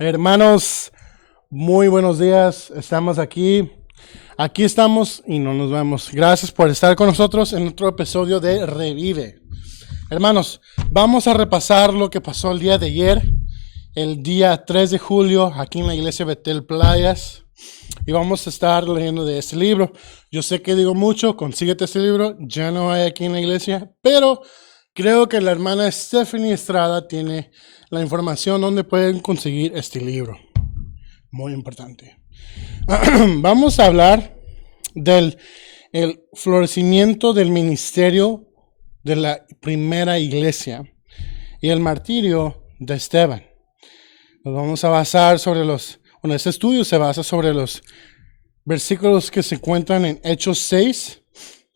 Hermanos, muy buenos días. Estamos aquí. Aquí estamos y no nos vamos. Gracias por estar con nosotros en otro episodio de Revive. Hermanos, vamos a repasar lo que pasó el día de ayer, el día 3 de julio, aquí en la iglesia Betel Playas. Y vamos a estar leyendo de este libro. Yo sé que digo mucho, consíguete este libro. Ya no hay aquí en la iglesia, pero creo que la hermana Stephanie Estrada tiene la información donde pueden conseguir este libro. Muy importante. Vamos a hablar del florecimiento del ministerio de la primera iglesia y el martirio de Esteban. Nos vamos a basar sobre este estudio se basa sobre los versículos que se encuentran en Hechos 6,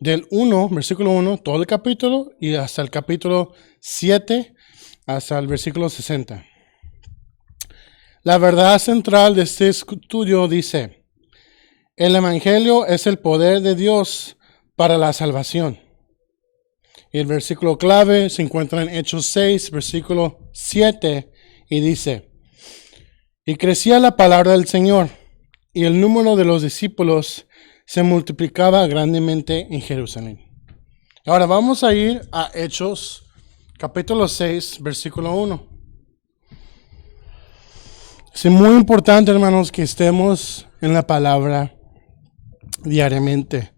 del 1, versículo 1, todo el capítulo, y hasta el capítulo 7, hasta el versículo 60. La verdad central de este estudio dice: el evangelio es el poder de Dios para la salvación. Y el versículo clave se encuentra en Hechos 6, versículo 7, y dice: y crecía la palabra del Señor, y el número de los discípulos se multiplicaba grandemente en Jerusalén. Ahora vamos a ir a Hechos, capítulo 6, versículo 1. Es muy importante, hermanos, que estemos en la palabra diariamente.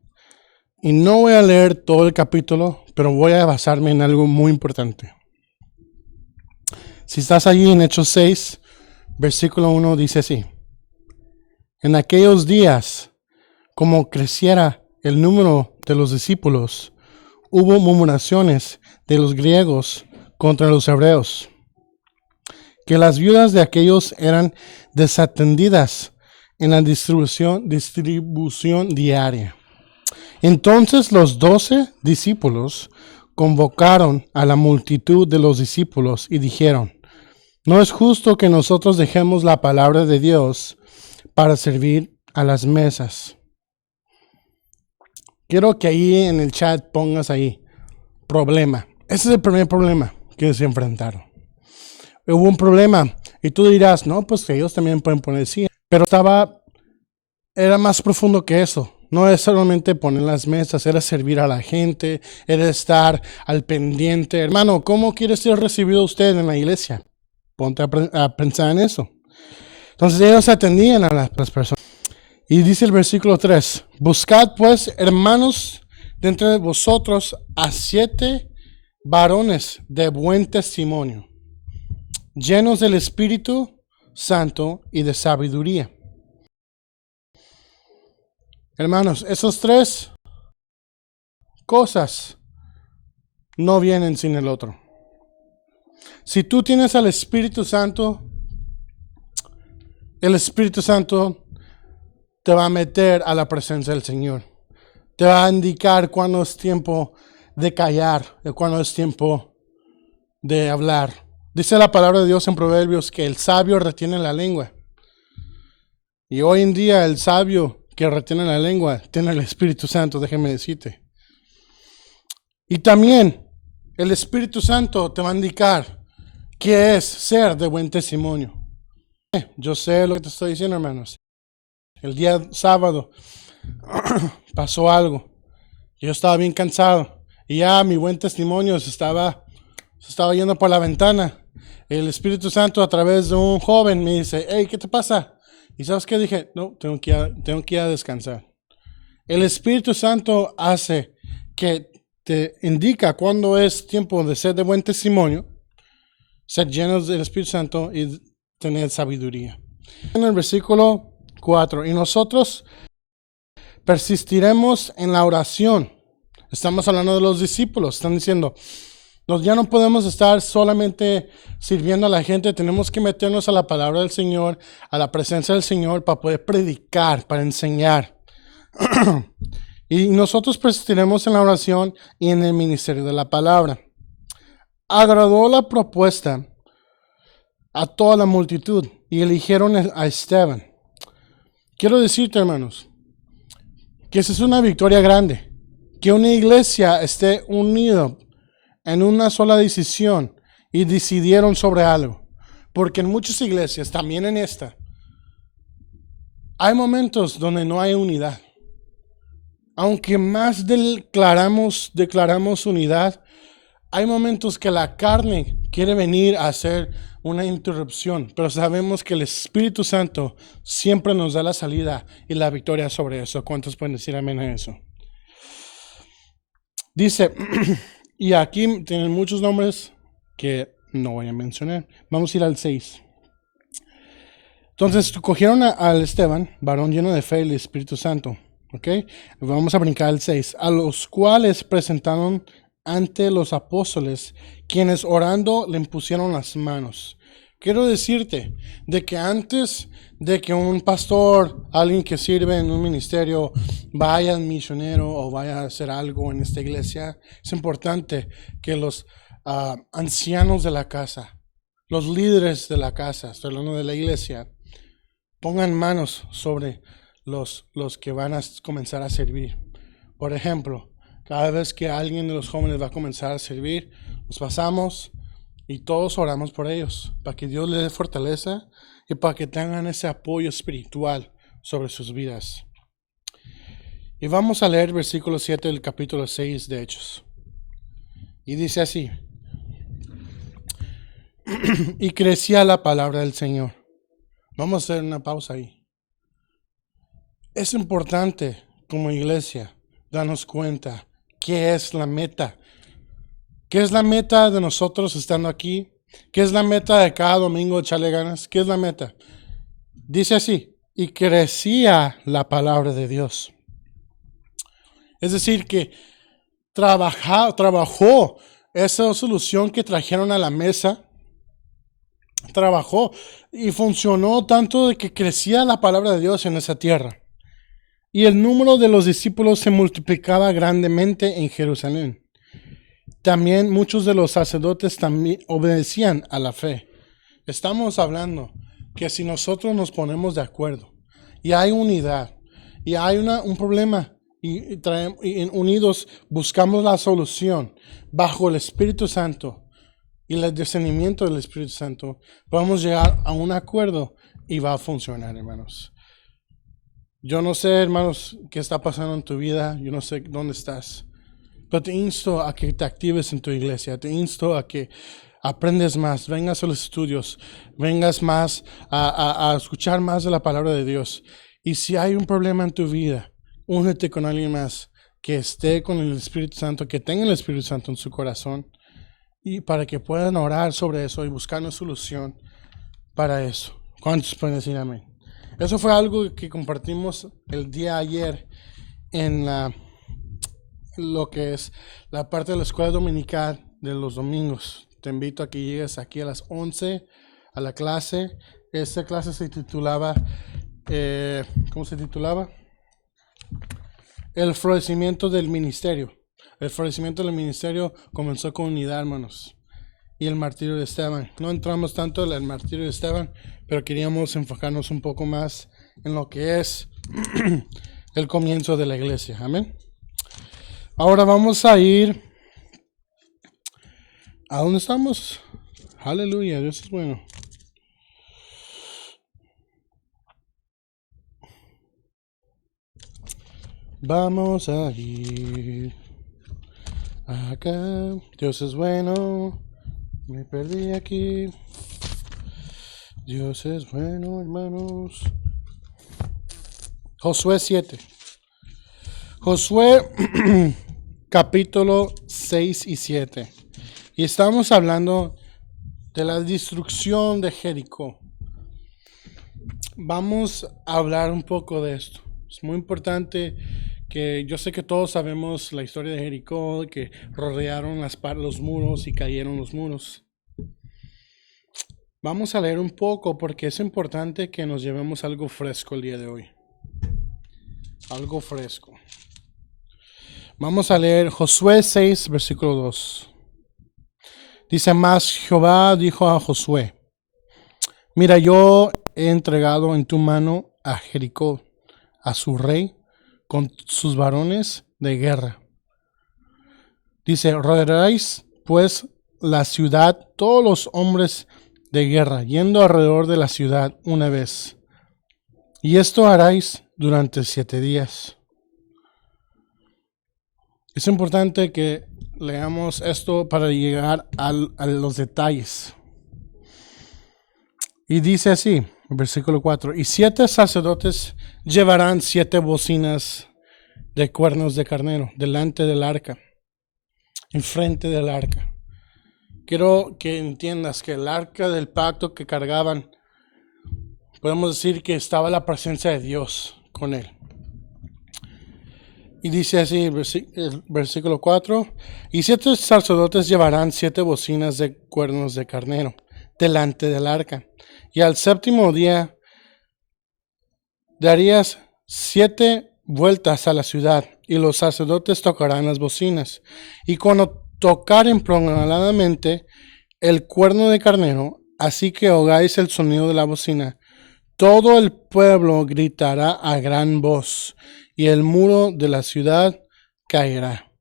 Y no voy a leer todo el capítulo, pero voy a basarme en algo muy importante. Si estás allí en Hechos 6, versículo 1, dice así: en aquellos días, como creciera el número de los discípulos, hubo murmuraciones de los griegos contra los hebreos, que las viudas de aquellos eran desatendidas en la distribución diaria. Entonces los 12 discípulos convocaron a la multitud de los discípulos y dijeron: no es justo que nosotros dejemos la palabra de Dios para servir a las mesas. Quiero que ahí en el chat pongas ahí problema. Ese es el primer problema que se enfrentaron. Hubo un problema y tú dirás: no, pues que ellos también pueden poner sí, pero era más profundo que eso. No es solamente poner las mesas, era servir a la gente, era estar al pendiente. Hermano, ¿cómo quiere ser recibido usted en la iglesia? Ponte a pensar en eso. Entonces ellos atendían a las personas. Y dice el versículo 3: buscad pues, hermanos, de entre vosotros a 7 varones de buen testimonio, llenos del Espíritu Santo y de sabiduría. Hermanos, esos 3 cosas no vienen sin el otro. Si tú tienes al Espíritu Santo, el Espíritu Santo te va a meter a la presencia del Señor. Te va a indicar cuándo es tiempo de callar, cuándo es tiempo de hablar. Dice la palabra de Dios en Proverbios que el sabio retiene la lengua. Y hoy en día el sabio que retiene la lengua tiene el Espíritu Santo, déjeme decirte. Y también el Espíritu Santo te va a indicar qué es ser de buen testimonio. Yo sé lo que te estoy diciendo, hermanos. El día sábado pasó algo. Yo estaba bien cansado y ya mi buen testimonio se estaba yendo por la ventana. El Espíritu Santo a través de un joven me dice: hey, ¿qué te pasa? ¿Y sabes qué? Dije: no, tengo que ir a descansar. El Espíritu Santo hace que te indica cuándo es tiempo de ser de buen testimonio, ser llenos del Espíritu Santo y tener sabiduría. En el versículo 4: y nosotros persistiremos en la oración. Estamos hablando de los discípulos. Están diciendo: ya no podemos estar solamente sirviendo a la gente, tenemos que meternos a la palabra del Señor, a la presencia del Señor, para poder predicar, para enseñar. Y nosotros persistiremos en la oración y en el ministerio de la palabra. Agradó la propuesta a toda la multitud y eligieron a Esteban. Quiero decirte, hermanos, que esa es una victoria grande. Que una iglesia esté unida en una sola decisión y decidieron sobre algo. Porque en muchas iglesias, también en esta, hay momentos donde no hay unidad. Aunque más declaramos unidad, hay momentos que la carne quiere venir a hacer una interrupción, pero sabemos que el Espíritu Santo siempre nos da la salida y la victoria sobre eso. ¿Cuántos pueden decir amén a eso? Dice, y aquí tienen muchos nombres que no voy a mencionar. Vamos a ir al 6. Entonces cogieron al Esteban, varón lleno de fe y el Espíritu Santo. ¿Ok? Vamos a brincar al 6. A los cuales presentaron ante los apóstoles, quienes orando le impusieron las manos. Quiero decirte de que antes de que un pastor, alguien que sirve en un ministerio, vaya al misionero o vaya a hacer algo en esta iglesia, es importante que los ancianos de la casa, los líderes de la casa, estoy hablando de la iglesia, pongan manos sobre los que van a comenzar a servir. Por ejemplo, cada vez que alguien de los jóvenes va a comenzar a servir, nos pasamos y todos oramos por ellos, para que Dios les dé fortaleza y para que tengan ese apoyo espiritual sobre sus vidas. Y vamos a leer versículo 7 del capítulo 6 de Hechos. Y dice así: y crecía la palabra del Señor. Vamos a hacer una pausa ahí. Es importante como iglesia darnos cuenta qué es la meta. ¿Qué es la meta de nosotros estando aquí? ¿Qué es la meta de cada domingo echarle ganas? ¿Qué es la meta? Dice así: y crecía la palabra de Dios. Es decir, que trabajó esa solución que trajeron a la mesa. Trabajó y funcionó tanto de que crecía la palabra de Dios en esa tierra. Y el número de los discípulos se multiplicaba grandemente en Jerusalén. También muchos de los sacerdotes también obedecían a la fe. Estamos hablando que si nosotros nos ponemos de acuerdo y hay unidad y hay un problema y unidos buscamos la solución bajo el Espíritu Santo y el discernimiento del Espíritu Santo, podemos llegar a un acuerdo y va a funcionar, hermanos. Yo no sé, hermanos, qué está pasando en tu vida, yo no sé dónde estás, pero te insto a que te actives en tu iglesia, te insto a que aprendes más, vengas a los estudios, vengas más a escuchar más de la palabra de Dios. Y si hay un problema en tu vida, únete con alguien más que esté con el Espíritu Santo, que tenga el Espíritu Santo en su corazón, y para que puedan orar sobre eso y buscar una solución para eso. ¿Cuántos pueden decir amén? Eso fue algo que compartimos el día ayer en lo que es la parte de la escuela dominical de los domingos. Te invito a que llegues aquí a las 11 a la clase. Esta clase se titulaba, ¿cómo se titulaba? El florecimiento del ministerio. El florecimiento del ministerio comenzó con unidad, hermanos, y el martirio de Esteban. No entramos tanto en el martirio de Esteban, pero queríamos enfocarnos un poco más en lo que es el comienzo de la iglesia. Amén. Ahora vamos a ir a dónde estamos. Aleluya, Dios es bueno. Vamos a ir acá. Dios es bueno. Me perdí aquí. Dios es bueno, hermanos. Josué 7. Josué capítulo 6 y 7. Y estamos hablando de la destrucción de Jericó. Vamos a hablar un poco de esto. Es muy importante que yo sé que todos sabemos la historia de Jericó, que rodearon los muros y cayeron los muros. Vamos a leer un poco porque es importante que nos llevemos algo fresco el día de hoy. Algo fresco. Vamos a leer Josué 6, versículo 2. Dice: mas Jehová dijo a Josué: mira, yo he entregado en tu mano a Jericó, a su rey, con sus varones de guerra. Dice: rodearéis pues la ciudad, todos los hombres de guerra, yendo alrededor de la ciudad una vez. Y esto haráis durante 7 días. Es importante que leamos esto para llegar a los detalles. Y dice así, versículo 4, y 7 sacerdotes llevarán 7 bocinas de cuernos de carnero delante del arca, enfrente del arca. Quiero que entiendas que el arca del pacto que cargaban, podemos decir que estaba la presencia de Dios con él. Y dice así el versículo 4, y 7 sacerdotes llevarán 7 bocinas de cuernos de carnero delante del arca. Y al 7º día darías 7 vueltas a la ciudad, y los sacerdotes tocarán las bocinas. Y cuando tocaren prolongadamente el cuerno de carnero, así que oigáis el sonido de la bocina, todo el pueblo gritará a gran voz, y el muro de la ciudad caerá.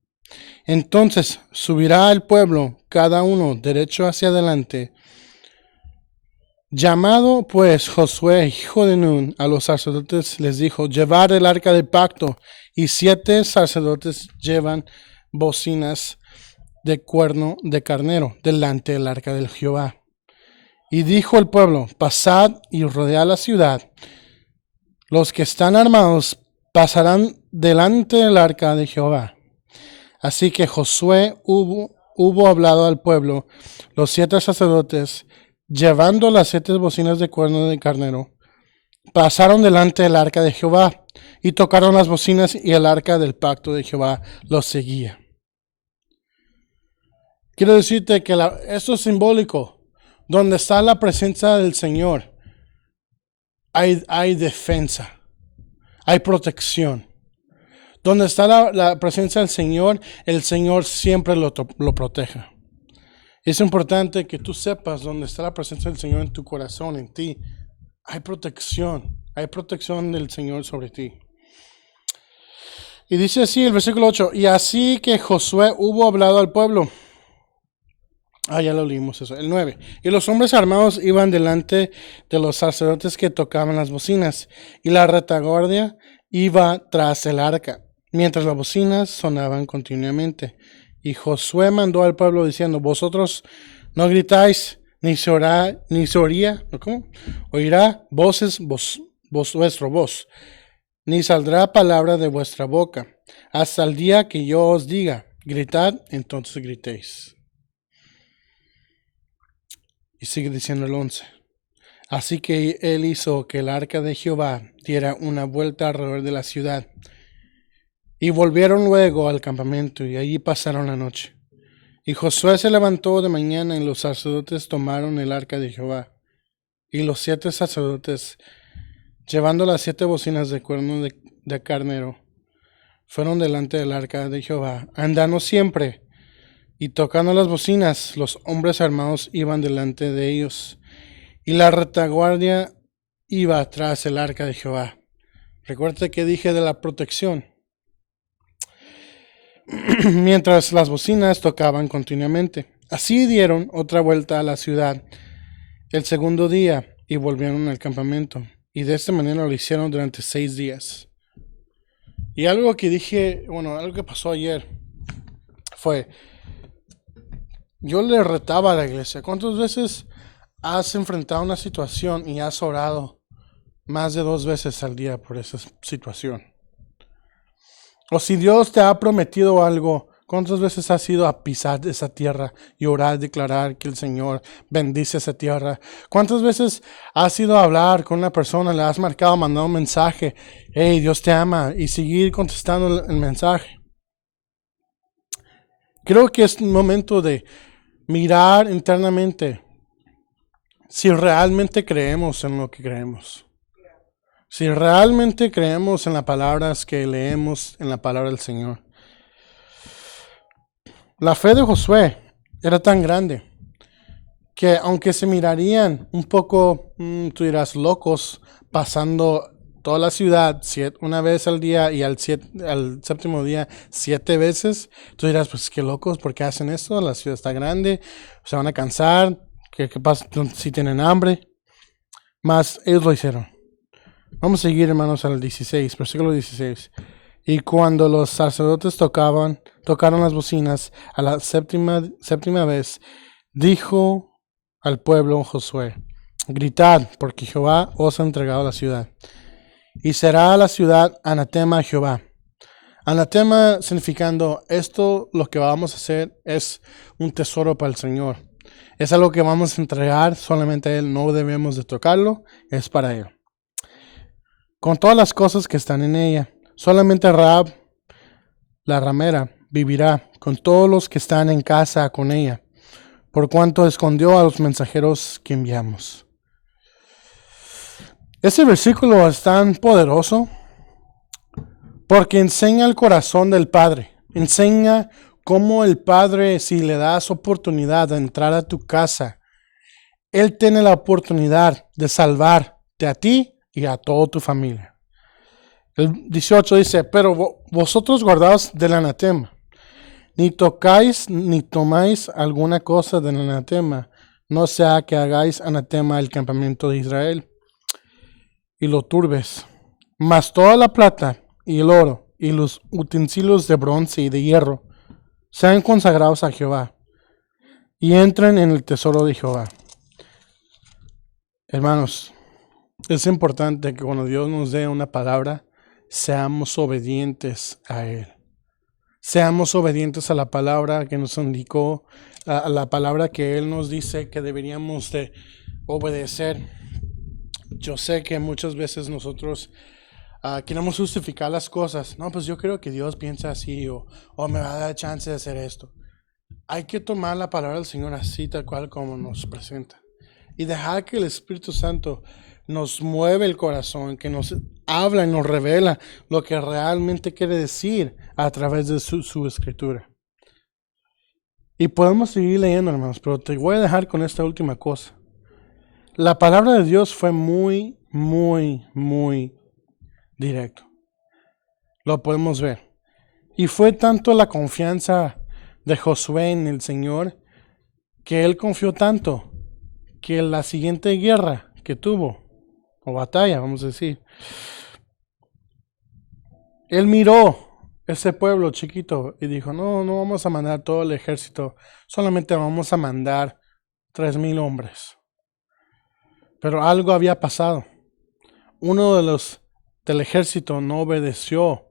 Entonces subirá el pueblo, cada uno derecho hacia adelante. Llamado pues Josué, hijo de Nun, a los sacerdotes les dijo, llevad el arca del pacto. Y 7 sacerdotes llevan bocinas de cuerno de carnero delante del arca del Jehová. Y dijo el pueblo, pasad y rodead la ciudad. Los que están armados pasarán delante del arca de Jehová. Así que Josué hubo hablado al pueblo, los 7 sacerdotes, llevando las 7 bocinas de cuerno de carnero, pasaron delante del arca de Jehová y tocaron las bocinas, y el arca del pacto de Jehová los seguía. Quiero decirte que esto es simbólico. Donde está la presencia del Señor, hay defensa, hay protección. Donde está la presencia del Señor, el Señor siempre lo proteja. Es importante que tú sepas dónde está la presencia del Señor en tu corazón, en ti. Hay protección del Señor sobre ti. Y dice así el versículo 8, y así que Josué hubo hablado al pueblo. Ya lo leímos eso. El 9. Y los hombres armados iban delante de los sacerdotes que tocaban las bocinas, y la retaguardia iba tras el arca, mientras las bocinas sonaban continuamente. Y Josué mandó al pueblo diciendo, vosotros no gritáis, ni se oirá, ¿cómo? Oirá voces vuestra voz, ni saldrá palabra de vuestra boca, hasta el día que yo os diga, gritad, entonces gritéis. Y sigue diciendo el 11. Así que él hizo que el arca de Jehová diera una vuelta alrededor de la ciudad. Y volvieron luego al campamento, y allí pasaron la noche. Y Josué se levantó de mañana, y los sacerdotes tomaron el arca de Jehová. Y los 7 sacerdotes, llevando las 7 bocinas de cuerno de carnero, fueron delante del arca de Jehová, andando siempre. Y tocando las bocinas, los hombres armados iban delante de ellos, y la retaguardia iba tras el arca de Jehová. Recuerda que dije de la protección. Mientras las bocinas tocaban continuamente. Así dieron otra vuelta a la ciudad el 2º día, y volvieron al campamento. Y de esta manera lo hicieron durante 6 días. Y algo que algo que pasó ayer fue... Yo le retaba a la iglesia, ¿cuántas veces has enfrentado una situación y has orado más de 2 veces al día por esa situación? O si Dios te ha prometido algo, ¿cuántas veces has ido a pisar esa tierra y orar, declarar que el Señor bendice esa tierra? ¿Cuántas veces has ido a hablar con una persona, le has marcado, mandado un mensaje, hey, Dios te ama, y seguir contestando el mensaje? Creo que es un momento de mirar internamente si realmente creemos en lo que creemos. Si realmente creemos en las palabras que leemos en la palabra del Señor. La fe de Josué era tan grande que aunque se mirarían un poco, tú dirás, locos, pasando toda la ciudad una vez al día y al 7º día 7 veces, tú dirás, pues qué locos, ¿por qué hacen esto? La ciudad está grande, se van a cansar, qué pasa si tienen hambre. Mas ellos lo hicieron. Vamos a seguir, hermanos, al 16, versículo 16. Y cuando los sacerdotes tocaron las bocinas a la séptima vez, dijo al pueblo Josué: gritad, porque Jehová os ha entregado la ciudad. Y será la ciudad anatema a Jehová. Anatema significando esto, lo que vamos a hacer es un tesoro para el Señor. Es algo que vamos a entregar solamente a Él, no debemos de tocarlo, es para Él. Con todas las cosas que están en ella, solamente Rahab, la ramera, vivirá con todos los que están en casa con ella, por cuanto escondió a los mensajeros que enviamos. Este versículo es tan poderoso porque enseña el corazón del Padre. Enseña cómo el Padre, si le das oportunidad de entrar a tu casa, Él tiene la oportunidad de salvarte a ti y a toda tu familia. El 18 dice: pero vosotros guardaos del anatema, ni tocáis ni tomáis alguna cosa del anatema, no sea que hagáis anatema el campamento de Israel y lo turbes. Mas toda la plata y el oro y los utensilios de bronce y de hierro sean consagrados a Jehová y entren en el tesoro de Jehová. Hermanos, es importante que cuando Dios nos dé una palabra, seamos obedientes a Él. Seamos obedientes a la palabra que nos indicó, a la palabra que Él nos dice que deberíamos de obedecer. Yo sé que muchas veces nosotros queremos justificar las cosas. No, pues yo creo que Dios piensa así o me va a dar chance de hacer esto. Hay que tomar la palabra del Señor así, tal cual como nos presenta. Y dejar que el Espíritu Santo nos mueve el corazón, que nos habla y nos revela lo que realmente quiere decir a través de su escritura. Y podemos seguir leyendo, hermanos, pero te voy a dejar con esta última cosa. La palabra de Dios fue muy, muy, muy directo. Lo podemos ver. Y fue tanto la confianza de Josué en el Señor que él confió tanto que la siguiente guerra que tuvo, o batalla, vamos a decir, él miró ese pueblo chiquito y dijo: no vamos a mandar todo el ejército, solamente vamos a mandar 3,000 hombres. Pero algo había pasado. Uno de los del ejército no obedeció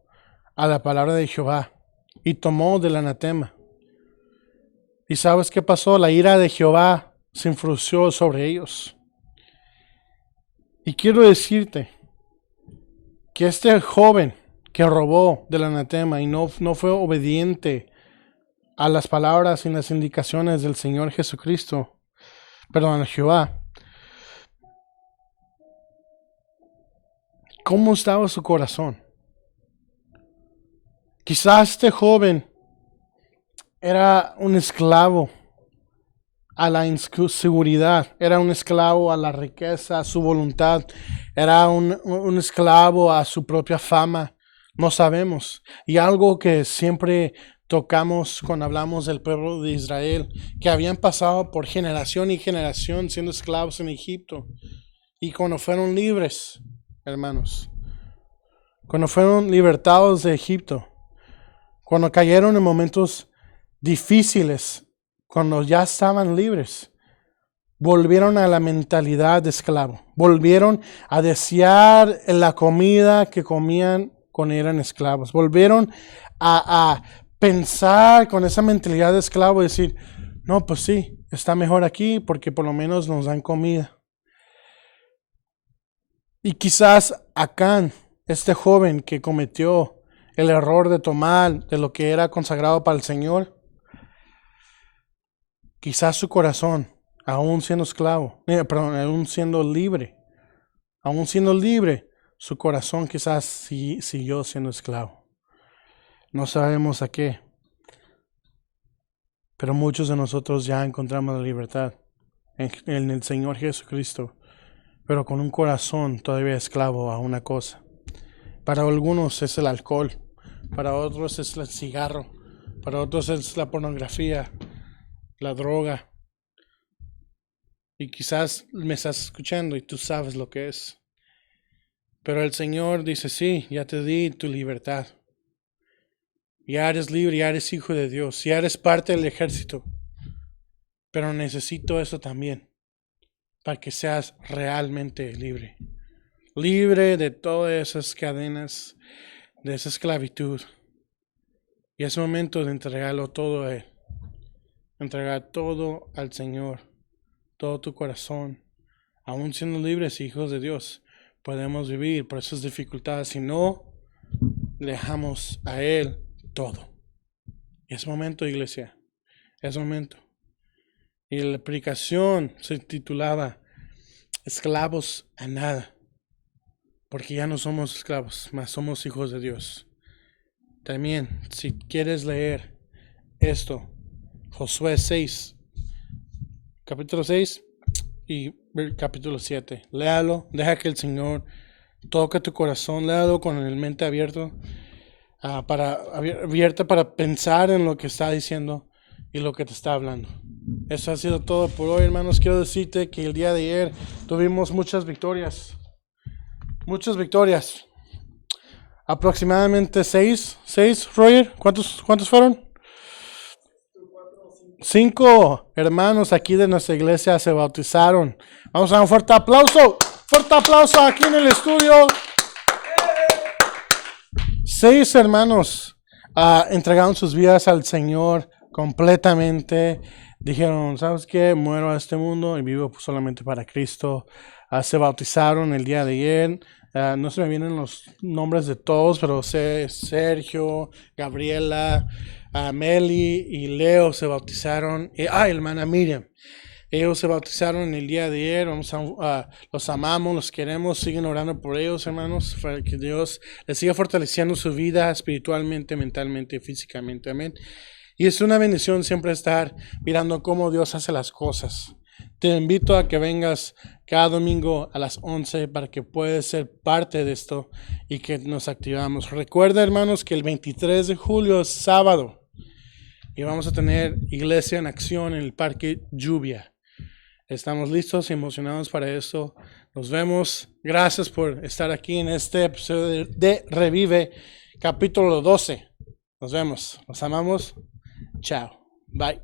a la palabra de Jehová y tomó del anatema. ¿Y sabes qué pasó? La ira de Jehová se enfureció sobre ellos. Y quiero decirte que este joven que robó del anatema y no fue obediente a las palabras y las indicaciones del Señor Jesucristo, perdón, a Jehová, ¿cómo estaba su corazón? Quizás este joven era un esclavo a la inseguridad, era un esclavo a la riqueza, a su voluntad, era un esclavo a su propia fama, no sabemos. Y algo que siempre tocamos cuando hablamos del pueblo de Israel, que habían pasado por generación y generación siendo esclavos en Egipto, y cuando fueron libres, hermanos, cuando fueron libertados de Egipto, cuando cayeron en momentos difíciles, cuando ya estaban libres, volvieron a la mentalidad de esclavo. Volvieron a desear la comida que comían cuando eran esclavos. Volvieron a pensar con esa mentalidad de esclavo y decir: no, pues sí, está mejor aquí porque por lo menos nos dan comida. Y quizás Acán, este joven que cometió el error de tomar de lo que era consagrado para el Señor, quizás su corazón, aún siendo esclavo, aún siendo libre, su corazón quizás siguió siendo esclavo. No sabemos a qué, pero muchos de nosotros ya encontramos la libertad en el Señor Jesucristo, pero con un corazón todavía esclavo a una cosa. Para algunos es el alcohol, para otros es el cigarro, para otros es la pornografía, la droga. Y quizás me estás escuchando y tú sabes lo que es. Pero el Señor dice, sí, ya te di tu libertad. Ya eres libre, ya eres hijo de Dios, ya eres parte del ejército. Pero necesito eso también, para que seas realmente libre. Libre de todas esas cadenas, de esa esclavitud. Y es momento de entregarlo todo a Él. Entregar todo al Señor, todo tu corazón. Aún siendo libres hijos de Dios, podemos vivir por esas dificultades si no le dejamos a Él todo. Y es momento, iglesia, es momento. Y la predicación se titulaba Esclavos a nada, porque ya no somos esclavos, más somos hijos de Dios. También, si quieres leer esto, Josué 6, capítulo 6 y capítulo 7, léalo, deja que el Señor toque tu corazón, léalo con el mente abierta para pensar en lo que está diciendo y lo que te está hablando. Eso ha sido todo por hoy, hermanos. Quiero decirte que el día de ayer tuvimos muchas victorias. Aproximadamente 6, Roger. ¿Cuántos fueron? 5 hermanos aquí de nuestra iglesia se bautizaron. Vamos a dar un fuerte aplauso. Fuerte aplauso aquí en el estudio. 6 hermanos entregaron sus vidas al Señor completamente. Dijeron, ¿sabes qué? Muero a este mundo y vivo solamente para Cristo. Se bautizaron el día de ayer. No se me vienen los nombres de todos, pero sé Sergio, Gabriela, Meli y Leo se bautizaron. Hermana Miriam. Ellos se bautizaron el día de ayer. Los amamos, los queremos. Siguen orando por ellos, hermanos, para que Dios les siga fortaleciendo su vida espiritualmente, mentalmente y físicamente. Amén. Y es una bendición siempre estar mirando cómo Dios hace las cosas. Te invito a que vengas cada domingo a las 11 para que puedas ser parte de esto y que nos activamos. Recuerda, hermanos, que el 23 de julio es sábado y vamos a tener iglesia en acción en el Parque Lluvia. Estamos listos y emocionados para eso. Nos vemos. Gracias por estar aquí en este episodio de Revive, capítulo 12. Nos vemos. Los amamos. Chao. Bye.